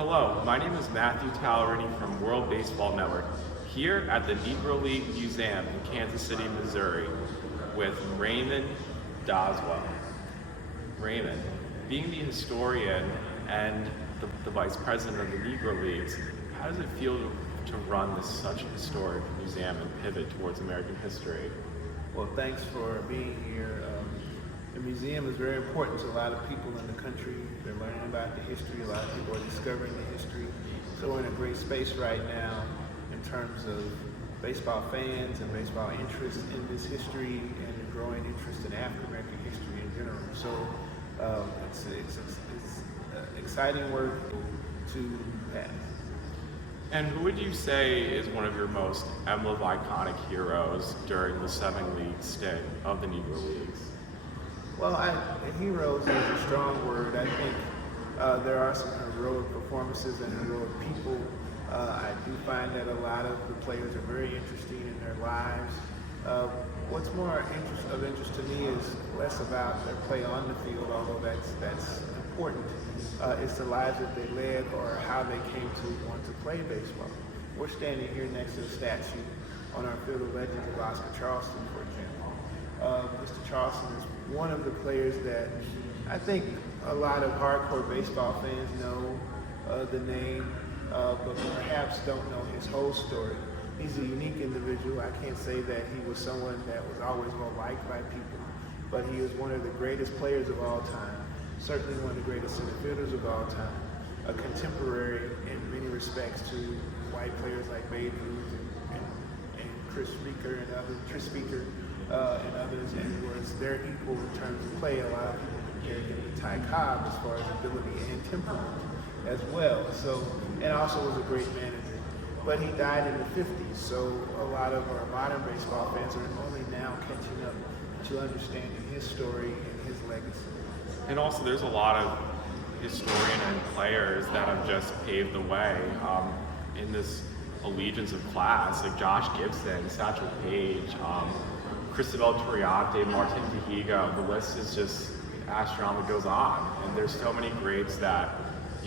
Hello, my name is Matthew Tallarini from World Baseball Network, here at the Negro League Museum in Kansas City, Missouri, with Raymond Doswell. Raymond, being the historian and the vice president of the Negro Leagues, how does it feel to run such a historic museum and pivot towards American history? Well, thanks for being here. The museum is very important to a lot of people in the country. They're learning about the history. A lot of people are discovering the history. So we're in a great space right now in terms of baseball fans and baseball interest in this history and a growing interest in African American history in general. So it's exciting work to pass. And who would you say is one of your most emblematic, iconic heroes during the 7-league stint of the Negro Leagues? Well, heroes is a strong word. I think there are some heroic performances and heroic people. I do find that a lot of the players are very interesting in their lives. What's more of interest to me is less about their play on the field, although that's important. It's the lives that they led or how they came to want to play baseball. We're standing here next to the statue on our Field of Legends of Oscar Charleston, for example. Mr. Charleston is one of the players that I think a lot of hardcore baseball fans know the name, but perhaps don't know his whole story. He's a unique individual. I can't say that he was someone that was always well liked by people, but he is one of the greatest players of all time, certainly one of the greatest center fielders of all time, a contemporary in many respects to white players like Babe Ruth and Tris Speaker and others, and was their equal in terms of play. A lot of people compared him to Ty Cobb as far as ability and temperament as well. So, and also was a great manager. But he died in the 50s, so a lot of our modern baseball fans are only now catching up to understanding his story and his legacy. And also, there's a lot of historian and players that have just paved the way in this allegiance of class, like Josh Gibson, Satchel Paige, Cristobal Toriarte, Martin Tehiga. The list is just astronomical, goes on. And there's so many greats that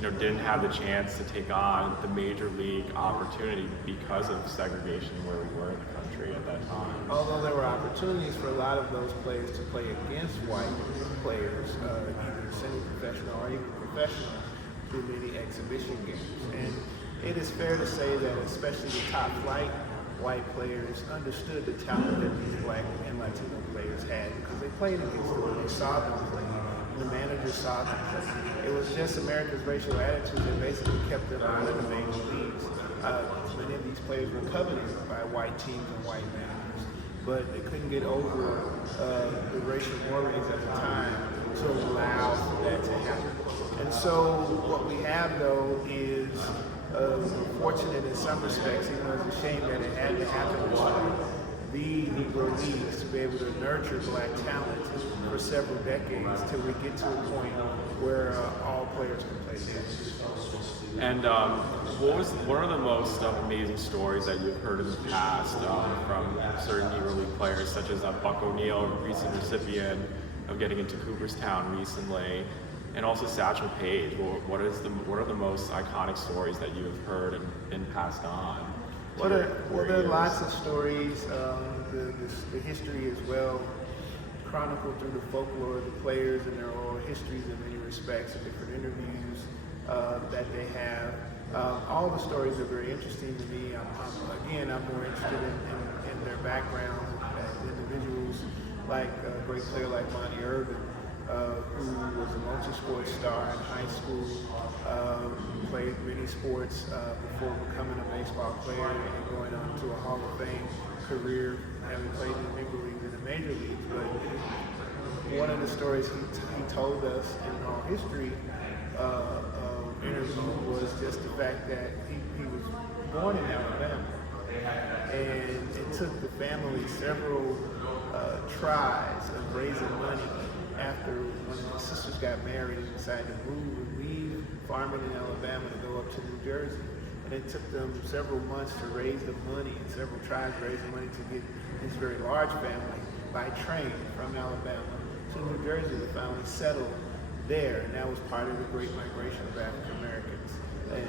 didn't have the chance to take on the major league opportunity because of segregation where we were in the country at that time. Although there were opportunities for a lot of those players to play against white players, either semi-professional or even professional, through many exhibition games. And it is fair to say that especially the top flight white players understood the talent that these black and Latino players had because they played against them, they saw them play, and the managers saw them play. It was just America's racial attitude that basically kept them out of the major leagues. Many of these players were coveted by white teams and white managers, but they couldn't get over the racial mores at the time to allow for that to happen. And so what we have, though, is fortunate in some respects, even though it's a shame that it had to happen this way, the Negro Leagues to be able to nurture black talent for several decades till we get to a point where all players can play the game. And what are the most amazing stories that you've heard in the past from certain Negro League players, such as Buck O'Neil, recent recipient of getting into Cooperstown recently, and also Satchel Paige? What are the most iconic stories that you have heard and been passed on? Well, there are lots of stories. The history is well chronicled through the folklore of the players and their oral histories in many respects, and different interviews that they have. All the stories are very interesting to me. I'm more interested in their background as individuals, like a great player like Monty Irvin, who was a multi-sport star in high school, played many sports before becoming a baseball player and going on to a Hall of Fame career, having played in the Negro Leagues and the Major Leagues. But one of the stories he told us in our history interview was just the fact that he was born in Alabama, and it took the family several tries of raising money after one of his sisters got married and decided to move and leave farming in Alabama to go up to New Jersey. And it took them several months to raise the money and several tries to raise the money to get his very large family by train from Alabama to New Jersey to finally settle there. And that was part of the great migration of African Americans. And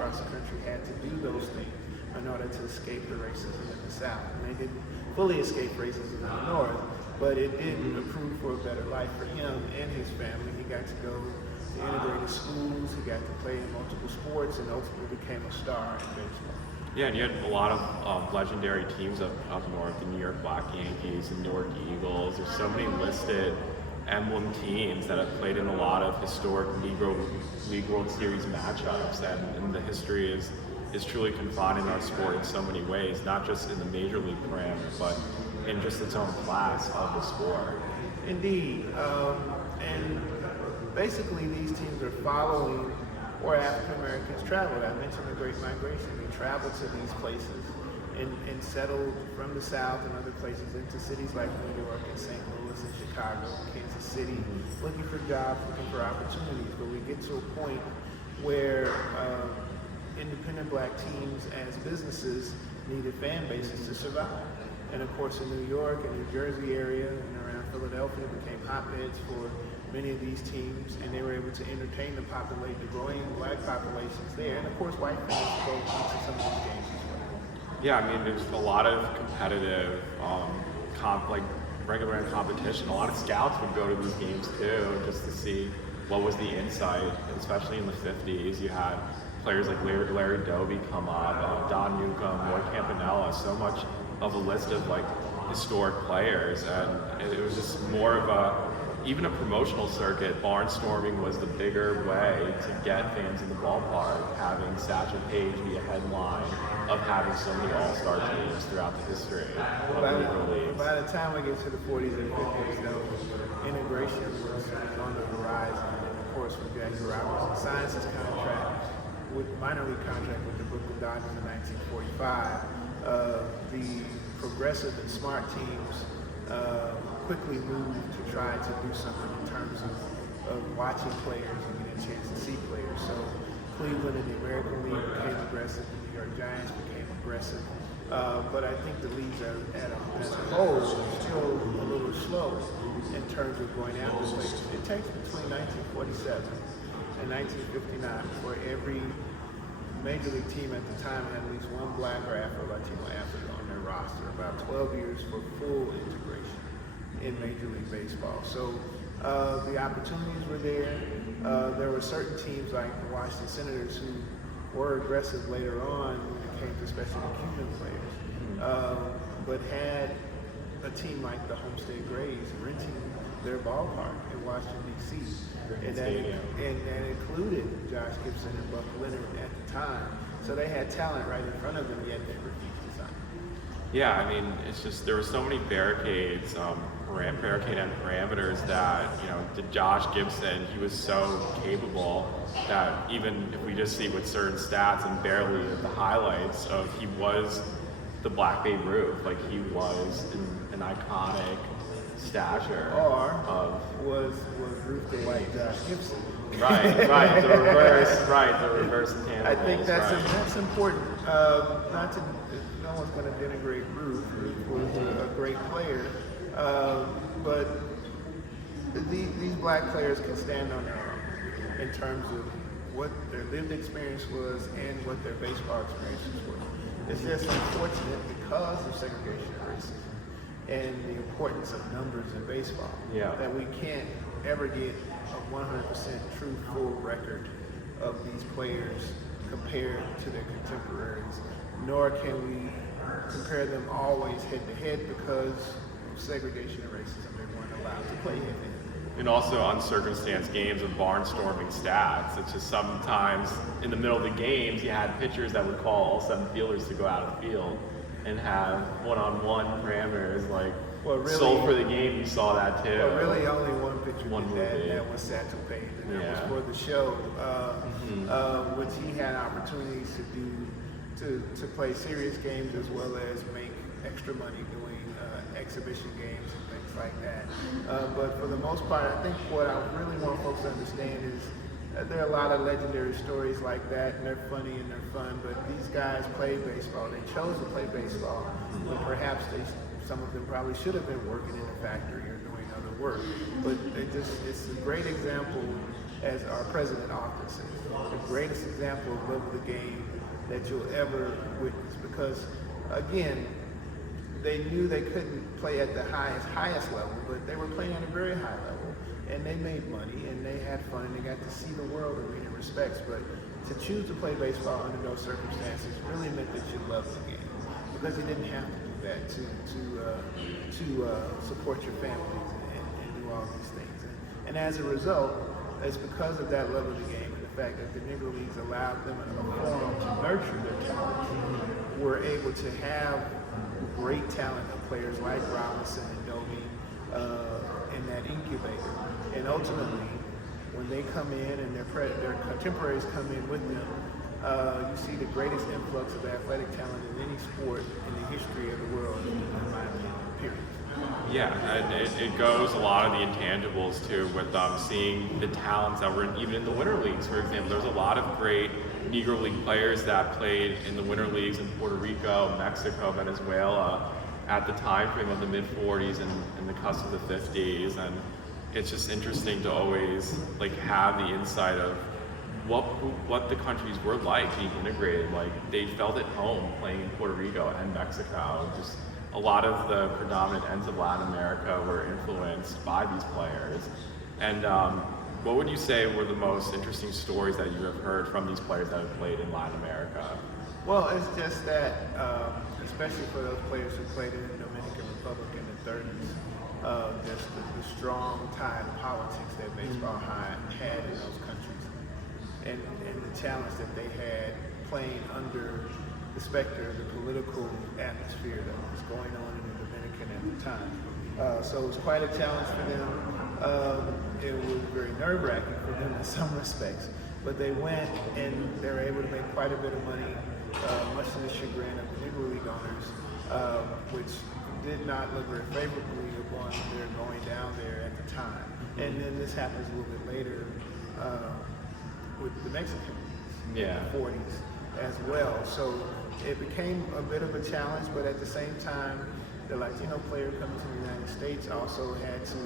across the country had to do those things in order to escape the racism in the South. And they didn't fully escape racism in the North, but it did improve for a better life for him and his family. He got to go to integrated schools, he got to play in multiple sports, and ultimately became a star in baseball. Yeah, and you had a lot of legendary teams up north, the New York Black Yankees and Newark Eagles. There's so many listed emblem teams that have played in a lot of historic Negro League World Series matchups, and the history is truly confined in our sport in so many ways, not just in the major league parameters, but in just its own class of the sport. Indeed, and basically these teams are following where African Americans traveled. I mentioned the Great Migration. They traveled to these places and settled from the South and other places into cities like New York and St. Louis and Chicago, Kansas City, looking for jobs, looking for opportunities. But we get to a point where independent black teams as businesses needed fan bases to survive. And of course in New York and New Jersey area and around Philadelphia became hotbeds for many of these teams, and they were able to entertain the growing black populations there. And of course white fans go into some of these games as well. Yeah, I mean, there's a lot of competitive, regular competition. A lot of scouts would go to these games too, just to see what was the insight, especially in the 50s. You had players like Larry Doby come up, Don Newcomb, Roy Campanella, so much of a list of like historic players, and it was just more of even a promotional circuit. Barnstorming was the bigger way to get fans in the ballpark, having Satchel Paige be a headline of having so many all-star teams throughout the history of the Negro Leagues. By the time we get to the 40s and 50s, though, integration was on the horizon. And of course, with Jackie Robinson signs his contract, with minor league contract with the Brooklyn Dodgers in 1945, the progressive and smart teams quickly moved to try to do something in terms of watching players and getting a chance to see players. So Cleveland and the American League became aggressive, the New York Giants became aggressive, but I think the leagues as a whole are still a little slow in terms of going after players. It takes between 1947 and 1959 for every major league team at the time had at least one black or Afro-Latino athlete on their roster, about 12 years for full integration in Major League Baseball. So the opportunities were there. There were certain teams like the Washington Senators who were aggressive later on when it came to especially the Cuban players, but had a team like the Homestead Grays renting their ballpark in Washington, D.C. And that included Josh Gibson and Buck Leonard at the time. So they had talent right in front of them, yet they refused to sign. Yeah, I mean, it's just there were so many barricades, barricade and parameters that, to Josh Gibson, he was so capable that even if we just see with certain stats and barely the highlights of he was the Black Babe Ruth, like he was an iconic stature. Or was Ruth the White Josh Gibson? Right, the reverse intangibles. I think that's important. No one's going to denigrate Ruth. Ruth was a great player, but these black players can stand on their own in terms of what their lived experience was and what their baseball experiences were. It's just unfortunate because of segregation and racism and the importance of numbers in baseball that we can't ever get a 100% true full record of these players compared to their contemporaries, nor can we compare them always head to head because of segregation and racism. They weren't allowed to play head to head. And also uncircumstanced games of barnstorming stats. It's just sometimes in the middle of the games you had pitchers that would call all 7 fielders to go out of the field and have one-on-one parameters like sold for the game. You saw that too. Well, really only one pitcher did that was Satchel Paige, and that was for the show, which he had opportunities to do to play serious games as well as make extra money doing exhibition games and things like that. But for the most part, I think what I really want folks to understand is there are a lot of legendary stories like that, and they're funny and they're fun, but these guys played baseball. They chose to play baseball when perhaps some of them probably should have been working in a factory or doing other work. But it's a great example as our president often says, the greatest example of love of the game that you'll ever witness. Because, again, they knew they couldn't play at the highest level, but they were playing at a very high level, and they made money, and they had fun, and they got to see the world in many respects. But to choose to play baseball under those circumstances really meant that you loved the game, because you didn't have to do that to support your families and do all these things. And as a result, it's because of that love of the game and the fact that the Negro Leagues allowed them a forum to nurture their talent, were able to have great talent of players like Robinson and Doby in that incubator. And ultimately, when they come in and their contemporaries come in with them, you see the greatest influx of athletic talent in any sport in the history of the world, in my opinion, period. Yeah, and it goes a lot of the intangibles too, with seeing the talents that were even in the winter leagues. For example, there's a lot of great Negro League players that played in the winter leagues in Puerto Rico, Mexico, Venezuela at the time frame of the mid 40s and the cusp of the 50s. And it's just interesting to always like have the insight of what the countries were like being integrated. Like they felt at home playing in Puerto Rico and Mexico. Just a lot of the predominant ends of Latin America were influenced by these players. And what would you say were the most interesting stories that you have heard from these players that have played in Latin America? Well, it's just that, especially for those players who played in the Dominican Republic in the 30s, just the strong tide of politics that baseball had in those countries, and the challenge that they had playing under the specter of the political atmosphere that was going on in the Dominican at the time. So it was quite a challenge for them. It was very nerve-wracking for them in some respects, but they went and they were able to make quite a bit of money, much to the chagrin of the Negro League owners, which did not look very favorably upon their going down there at the time. And then this happens a little bit later with the Mexican in the 40s as well. So it became a bit of a challenge, but at the same time, the Latino player coming to the United States also had to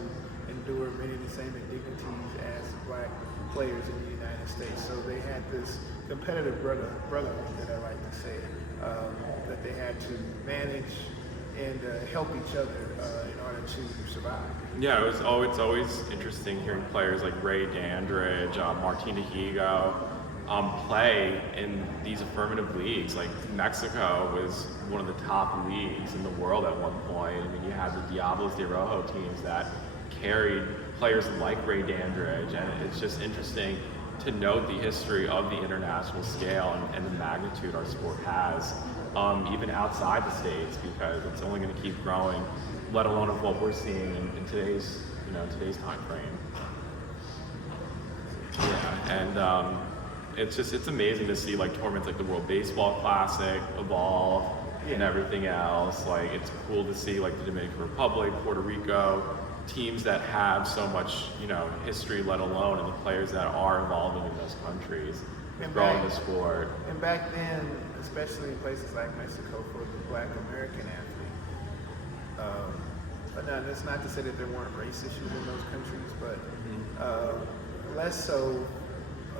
endure many of the same indignities as black players in the United States. So they had this competitive brotherhood that I like to say, that they had to manage and help each other in order to survive. Yeah, it's always interesting hearing players like Ray Dandridge, Martin Higo, play in these affirmative leagues. Like Mexico was one of the top leagues in the world at one point. I mean, you had the Diablos de Rojo teams that carried players like Ray Dandridge, and it's just interesting to note the history of the international scale and the magnitude our sport has, even outside the States, because it's only going to keep growing, let alone of what we're seeing in today's time frame. Yeah, and it's amazing to see like tournaments like the World Baseball Classic evolve and everything else. Like it's cool to see like the Dominican Republic, Puerto Rico, teams that have so much, history, let alone, and the players that are evolving in those countries, growing the sport. And back then, especially in places like Mexico, for the Black American athlete, but now that's not to say that there weren't race issues in those countries, but less so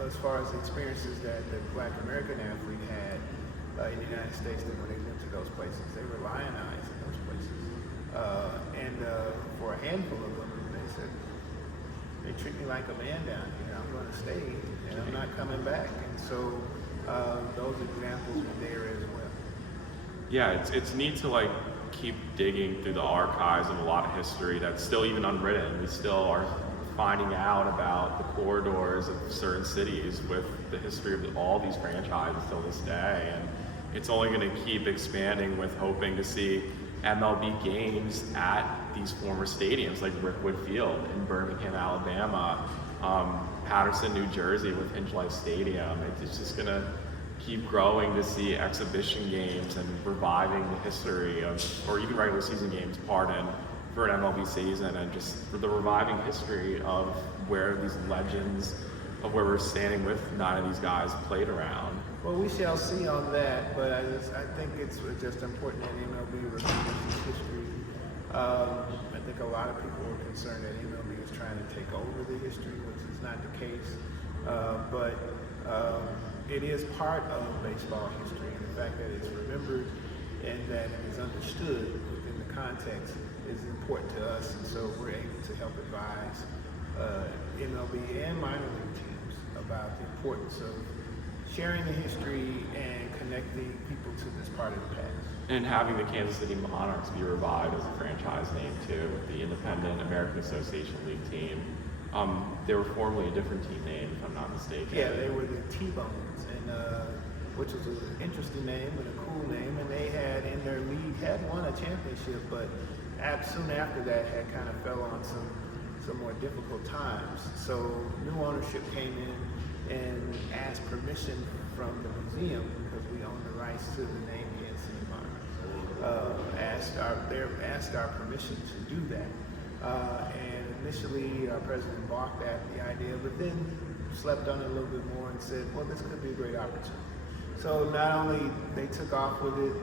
as far as the experiences that the Black American athlete had in the United States than when they went to those places. They were lionized in those places. And for a handful of them, they said, they treat me like a man down here. I'm going to stay and I'm not coming back. And so those examples were there as well. Yeah, it's neat to like keep digging through the archives of a lot of history that's still even unwritten. We still are finding out about the corridors of certain cities with the history of all these franchises till this day. And it's only going to keep expanding with hoping to see MLB games at these former stadiums like Rickwood Field in Birmingham, Alabama, Patterson, New Jersey with Hinge Life Stadium. It's just going to keep growing to see exhibition games and reviving the history of, or even regular season games, for an MLB season, and just for the reviving history of where these legends of where we're standing with 9 of these guys played around. Well, we shall see on that, but I think it's just important that MLB remembers its history. I think a lot of people are concerned that MLB is trying to take over the history, which is not the case. But it is part of baseball history, and the fact that it's remembered and that it is understood within the context is important to us, and so we're able to help advise MLB and minor league teams about the importance of sharing the history and connecting people to this part of the past. And having the Kansas City Monarchs be revived as a franchise name too, the Independent American Association League team. They were formerly a different team name, if I'm not mistaken. Yeah, they were the T-Bones, and which was an interesting name and a cool name, and they had in their league had won a championship, but soon after that had kind of fell on some more difficult times. So new ownership came in and asked permission from the museum, because we own the rights to the name Kansas City Monarchs. Asked our permission to do that. And initially, our president balked at the idea, but then slept on it a little bit more and said, well, this could be a great opportunity. So not only they took off with it,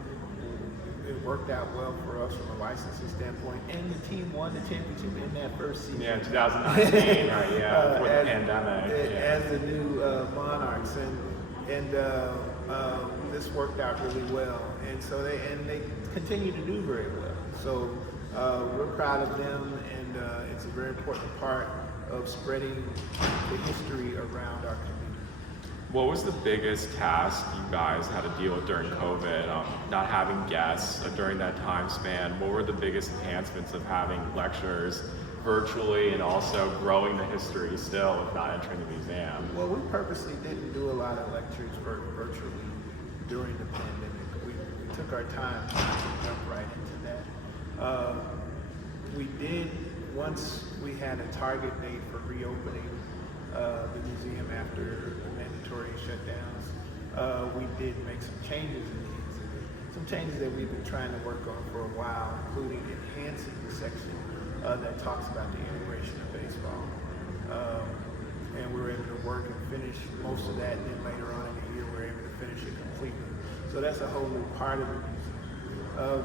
it worked out well for us from a licensing standpoint, and the team won the championship in that first season. Yeah, in 2019, right? Yeah, before the pandemic. As the new Monarchs, and this worked out really well, and so they continue to do very well. So we're proud of them, and it's a very important part of spreading the history around our community. What was the biggest task you guys had to deal with during COVID? Not having guests during that time span. What were the biggest enhancements of having lectures virtually and also growing the history still, if not entering the museum? Well, we purposely didn't do a lot of lectures virtually during the pandemic. We took our time to jump right into that. We did, once we had a target date for reopening the museum after the mandatory shutdowns, we did make some changes in the exhibit. Some changes that we've been trying to work on for a while, including enhancing the section that talks about the integration of baseball. And we were able to work and finish most of that, and then later on in the year we were able to finish it completely. So that's a whole new part of the museum.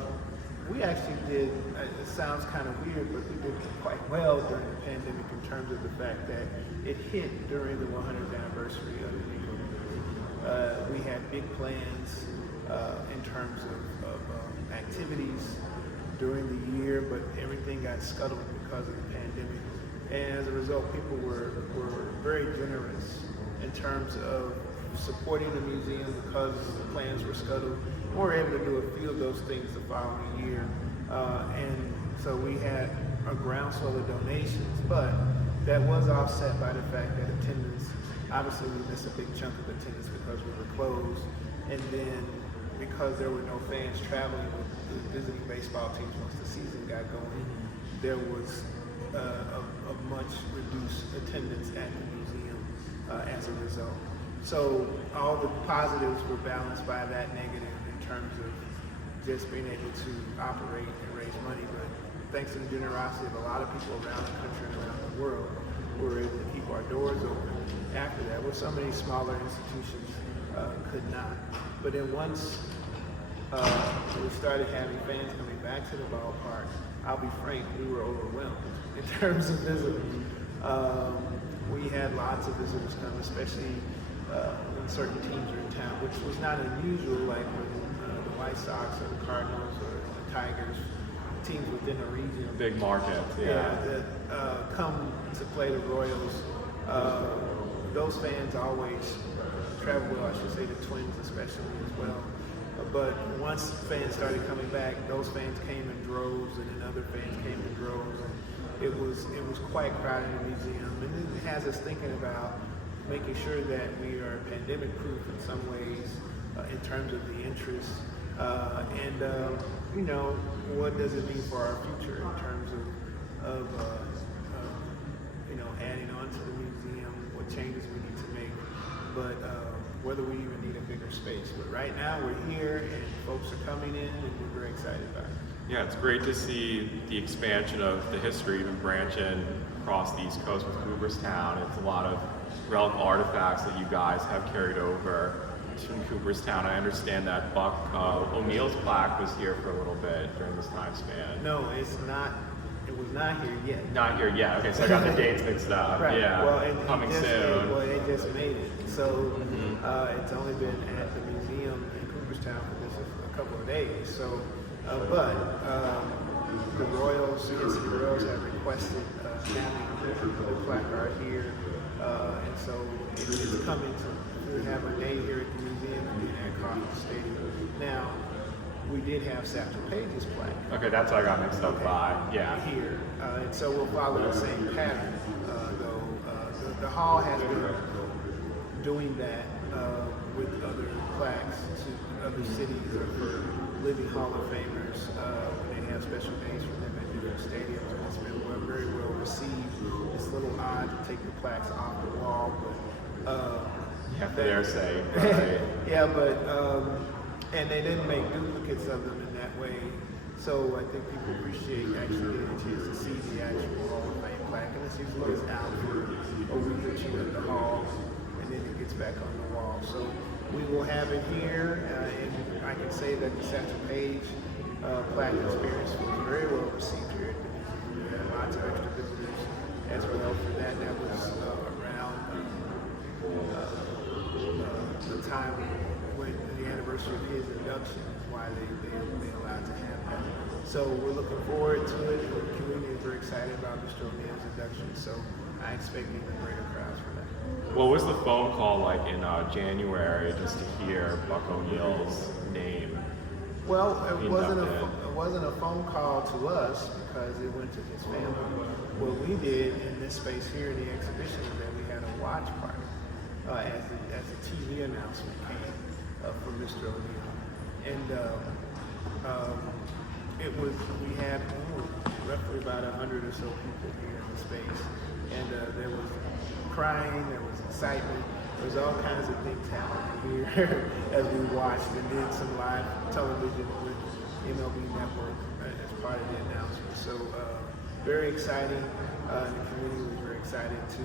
We actually did, it sounds kind of weird, but we did quite well during the pandemic in terms of the fact that it hit during the 100th anniversary of the Negro. We had big plans in terms of activities during the year, but everything got scuttled because of the pandemic. And as a result, people were very generous in terms of supporting the museum because the plans were scuttled. We were able to do a few of those things the following year. And so we had a groundswell of donations, but that was offset by the fact that attendance, obviously we missed a big chunk of attendance because we were closed. And then because there were no fans traveling with the visiting baseball teams once the season got going, there was a much reduced attendance at the museum as a result. So all the positives were balanced by that negative in terms of just being able to operate and raise money. But thanks to the generosity of a lot of people around the country and around the world, we were able to keep our doors open after that, where some of these smaller institutions could not. But then once we started having fans coming back to the ballpark, I'll be frank, we were overwhelmed in terms of visitors. We had lots of visitors come, especially when certain teams are in town, which was not unusual, like when the White Sox or the Cardinals or the Tigers, teams within the region. Big market, yeah. That come to play the Royals. Those fans always travel well, I should say the Twins especially as well. But once fans started coming back, those fans came in droves, and then other fans came in droves. And it was quite crowded in the museum, and it has us thinking about making sure that we are pandemic-proof in some ways in terms of the interest, and you know, what does it mean for our future in terms of you know, adding on to the museum, what changes we need to make, but whether we even need a bigger space. But right now we're here and folks are coming in and we're very excited about it. Yeah, it's great to see the expansion of the history even branching across the East Coast with Cooperstown. It's a lot of relic artifacts that you guys have carried over to Cooperstown. I understand that Buck O'Neill's plaque was here for a little bit during this time span. No, it's not It was not here yet. Not here yet. Okay, so I got the dates mixed up. Right. Yeah. Well, and coming soon. They just made it. So it's only been at the museum in Cooperstown for just a couple of days. So, but the Royals, CNC Royals have requested having the placard here, and so it's coming to have a day here at the museum and then at Crawford Stadium. Now, we did have Satchel Paige's plaque. Okay, that's what I got mixed up by. Yeah. Here, and so we'll follow the same pattern. Though the hall has been doing that with other plaques to other cities or for living Hall of Famers when they have special days for them at different stadiums, and it's been very well received. It's a little odd to take the plaques off the wall, but you have to dare say, right? yeah, but and they didn't make duplicates of them in that way. So I think people appreciate actually getting a chance to see the actual Hall of Fame plaque. And it's usually just out for a week or two at the hall, and then it gets back on the wall. So we will have it here, and I can say that the Satchel Paige plaque experience was very well received here at the museum. We had lots of extra visitors as well for that. That was around the time when the anniversary of his induction is why they allowed to have that. So we're looking forward to it. The community is very excited about Mr. O'Neill's induction, so I expect even greater crowds for that. What was the phone call like in January just to hear Buck O'Neill's name? Well, it wasn't a phone call to us because it went to his family. What we did in this space here in the exhibition is that we had a watch party as a TV announcement came for Mr. O'Neill. And we had roughly about 100 or so people here in the space. And there was crying, there was excitement, there was all kinds of things happening here as we watched and did some live television with MLB Network as part of the announcement. So very exciting. The community was very excited to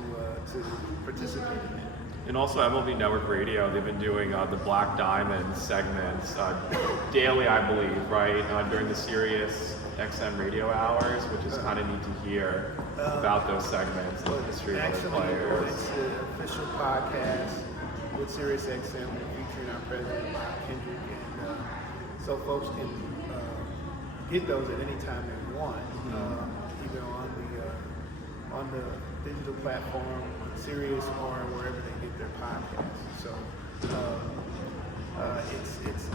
participate in it. And also MLB Network Radio, they've been doing the Black Diamond segments daily, I believe, right? During the Sirius XM radio hours, which is kind of neat to hear about those segments and the history of the players. It's the official podcast with Sirius XM featuring our president, Bob Kendrick, and so folks can get those at any time they want, either on the digital platform, Sirius, or wherever they get their podcasts. So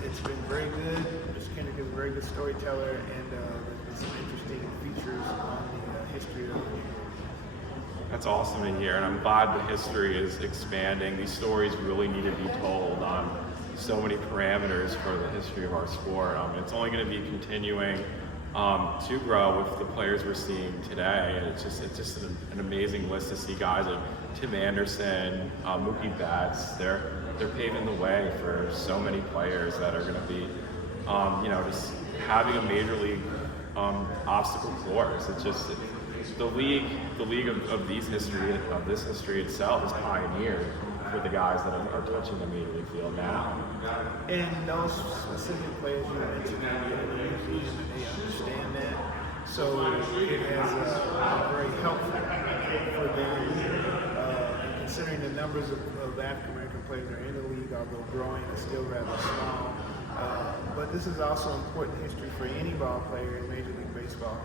it's been very good. Mr. Kendrick is a very good storyteller, and there's been some interesting features on the history of the Negro. That's awesome to hear, and I'm glad the history is expanding. These stories really need to be told on so many parameters for the history of our sport. It's only going to be continuing to grow with the players we're seeing today, and it's just an amazing list to see guys like Tim Anderson, Mookie Betts. They're paving the way for so many players that are going to be, just having a major league obstacle course. It's just the league of this history itself is pioneered for the guys that are touching the major league field now. And those specific players you mentioned in the museum, and they understand that. So it has very helpful for them. And considering the numbers of African American players that are in the league, although growing, is still rather small. But this is also important history for any ball player in Major League Baseball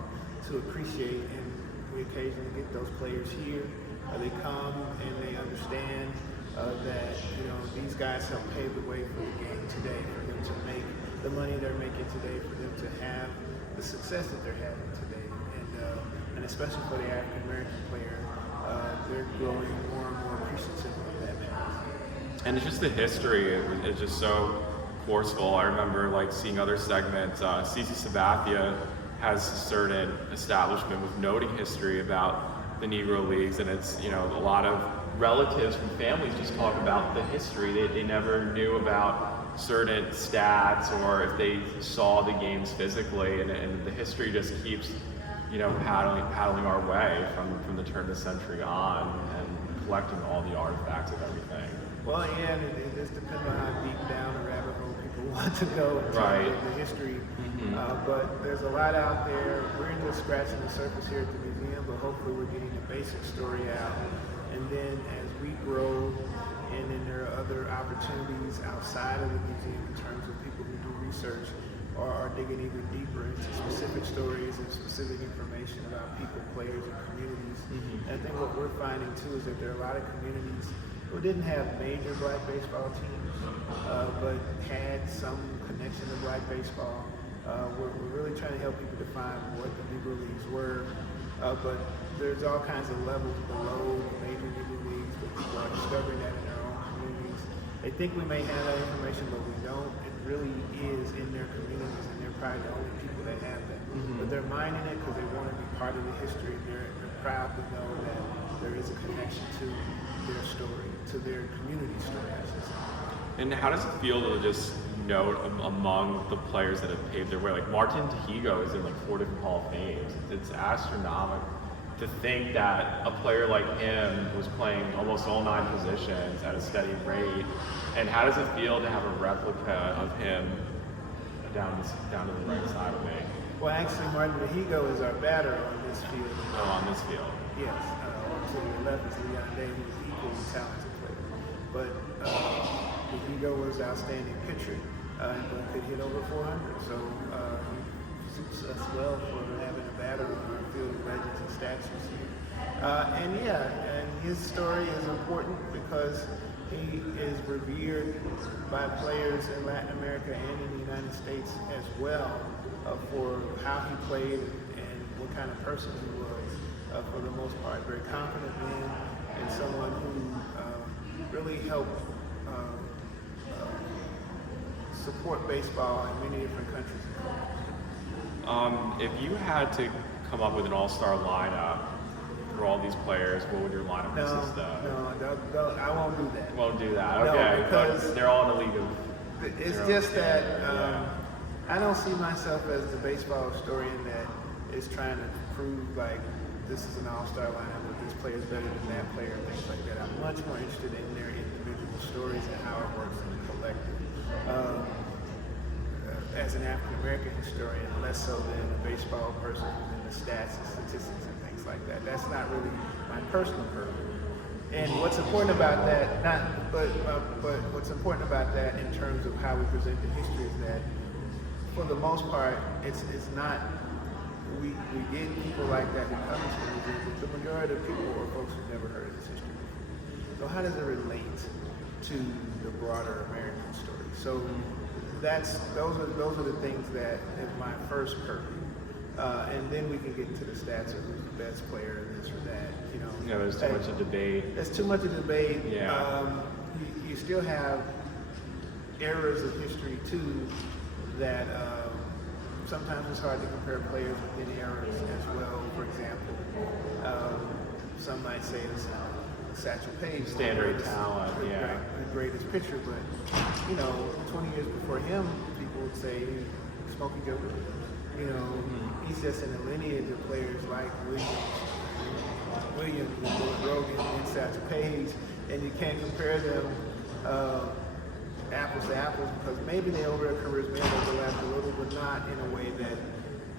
to appreciate, and we occasionally get those players here. They come and they understand that these guys help pave the way for the game today, for them to make the money they're making today, for them to have the success that they're having today, and especially for the African American player, they're growing more and more appreciative of that past. And it's just the history. It's just so forceful. I remember seeing other segments. CC Sabathia has a certain establishment with noting history about the Negro Leagues, and it's a lot of relatives from families just talk about the history. They never knew about certain stats or if they saw the games physically, and the history just keeps paddling our way from the turn of the century on, and collecting all the artifacts of everything. Well, yeah, and it just depends on how deep down the rabbit hole people people want to know in terms of the history. But there's a lot out there. We're just scratching the surface here at the museum, but hopefully we're getting the basic story out. And then as we grow, and then there are other opportunities outside of the museum in terms of people who do research or are digging even deeper into specific stories and specific information about people, players, and communities. And I think what we're finding too is that there are a lot of communities who didn't have major black baseball teams, but had some connection to black baseball. We're really trying to help people define what the Negro Leagues were, but there's all kinds of levels below the major Negro Leagues, but people are discovering that in their own communities. They think we may have that information, but we don't. It really is in their communities, and they're probably the only people that have that. But they're mining it because they want to be part of the history. They're proud to know that there is a connection to their story, to their community story, I should say. And how does it feel to just note among the players that have paved their way? Like Martin Tehigo is in like 4 different Hall of Fames. It's astronomical to think that a player like him was playing almost all 9 positions at a steady rate. And how does it feel to have a replica of him down to the right side of me? Well, actually, Martin Tehigo is our batter on this field. Oh, on this field. Yes. To the left is Leon Day, who is equally talented player. But Tehigo was an outstanding pitcher and could hit over 400. So he suits us well for having a batter on our field of legends and statues here. And his story is important because he is revered by players in Latin America and in the United States as well for how he played and what kind of person he was. For the most part, very confident man and someone who really helped support baseball in many different countries. If you had to come up with an all-star lineup for all these players, what would your lineup consist of? No, I won't do that. Won't do that. No, Okay, because but they're all in the league of. It's just that I don't see myself as the baseball historian that is trying to prove like this is an all-star lineup, but this player is better than that player, and things like that. I'm much more interested in their individual stories and how it works in the collective. As an African-American historian, less so than a baseball person who's in the stats and statistics and things like that. That's not really my personal purview. And what's important about that, but what's important about that in terms of how we present the history is that, for the most part, it's not. We get people like that who come to the museum, but the majority of people are folks who've never heard of this history before. So how does it relate to the broader American story? So those are the things that is my first purview. And then we can get into the stats of who's the best player, this or that. Yeah, there's too much of debate. There's too much of debate. Yeah. You still have eras of history too that sometimes it's hard to compare players within eras as well. For example, some might say it's Satchel Paige, Standard talent, yeah. The greatest pitcher, but 20 years before him, people would say Smokey Joe. He's just in the lineage of players like Williams and Billy Rogan and Satchel Paige, and you can't compare them apples to apples because maybe they over their careers may have overlapped a little, but not in a way that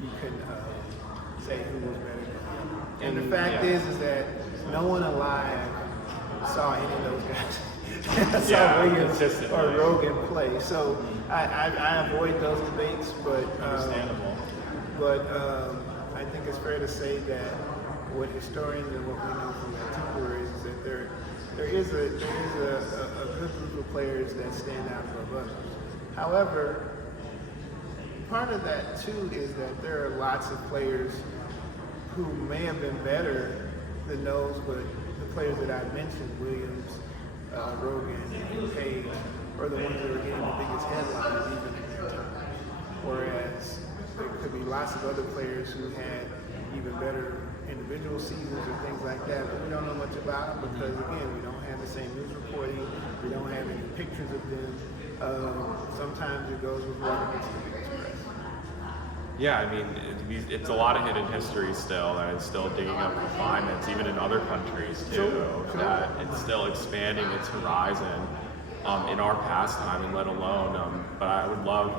you can say who was better than him. And the fact is that no one alive saw any of those guys. saw Williams or Rogan play. So I avoid those debates, but understandable. But I think it's fair to say that what historians and what we know from contemporaries is that there is a good group of players that stand out above others. However, part of that too is that there are lots of players who may have been better than those, but the players that I mentioned, Williams, Rogan, and Page, are the ones that are getting the biggest headlines even in their time. Whereas there could be lots of other players who had even better individual seasons or things like that, but we don't know much about them because, again, we don't have the same news reporting, we don't have any pictures of them. Sometimes it goes with what needs to be expressed. Yeah, I mean, it's a lot of hidden history still that is still digging up refinements, even in other countries too, that it's still expanding its horizon. in our pastime, and let alone, but I would love,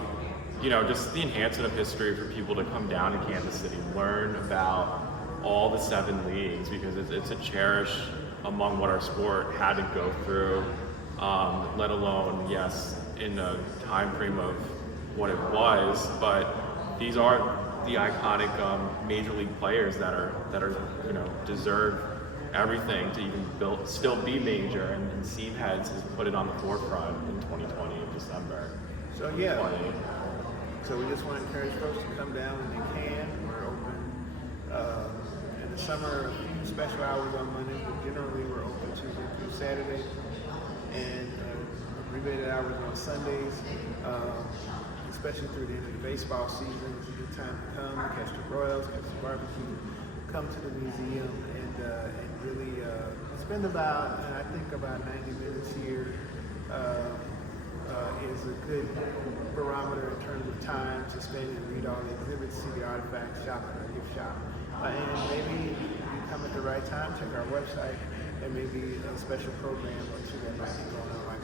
just the enhancement of history for people to come down to Kansas City, learn about all the 7 leagues, because it's a cherish among what our sport had to go through, let alone, yes, in a time frame of what it was, but these are the iconic major league players that are deserve everything to even still be major, and Seed Heads has put it on the forefront in 2020 in December. So yeah, so we just want to encourage folks to come down when they can. We're open in the summer, a few special hours on Monday, but generally we're open Tuesday through Saturday, and abbreviated hours on Sundays. Especially through the end of the baseball season, it's a good time to come, catch the Royals, catch the barbecue, come to the museum, and really spend about 90 minutes here is a good barometer in terms of time to spend and read all the exhibits, see the artifacts, shop at our gift shop. And maybe you come at the right time, check our website, and maybe a special program or two that might be going on, like